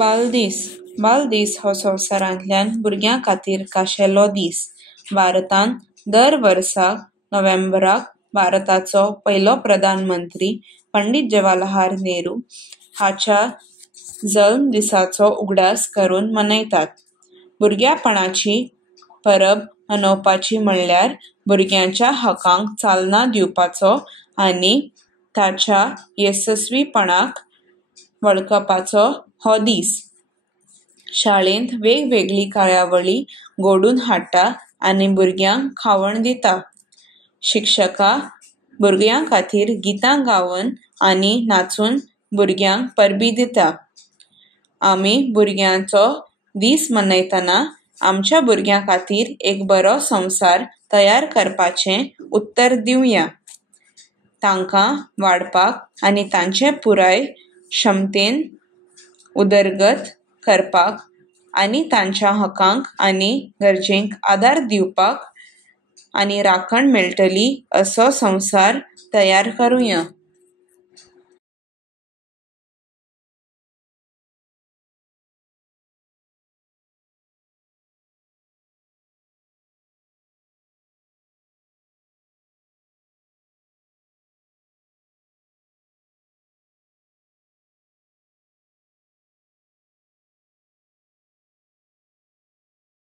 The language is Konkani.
बालदीस बालदीस हो संवसारांतल्यान भुरग्यां खातीर खाशेलो दीस. भारतांत दर वर्साक नोव्हेंबराक भारताचो पयलो प्रधानमंत्री पंडित जवाहरलाल नेहरू हाच्या जल्म दिसाचो उगडास करून मनयतात. भुरगेपणाची परब मनोवपाची म्हणल्यार भुरग्याच्या हक्कांक चालना दिवपाचो आनी ताच्या येसस्वीपणाक वळखपाचो हो दीस. शाळेंत वेगवेगळी कार्यावळी घडोवन हाडटा आनी भुरग्यांक खावण दिता. शिक्षकां भुरग्यां खातीर गितां गावन आनी नाचून भुरग्यांक परबीं दिता. आमी भुरग्यांचो दीस मनयतना आमच्या भुरग्यां खातीर एक बरो संवसार तयार करपाचें उतर दिवया. तांकां वाडपाक आनी तांचे पुराय क्षमतेन उदरगत करपाक आनी तांच्या हक्कांक आनी गरजेक आदार दिवपाक आनी राखण मेळटली असो संवसार तयार करूया.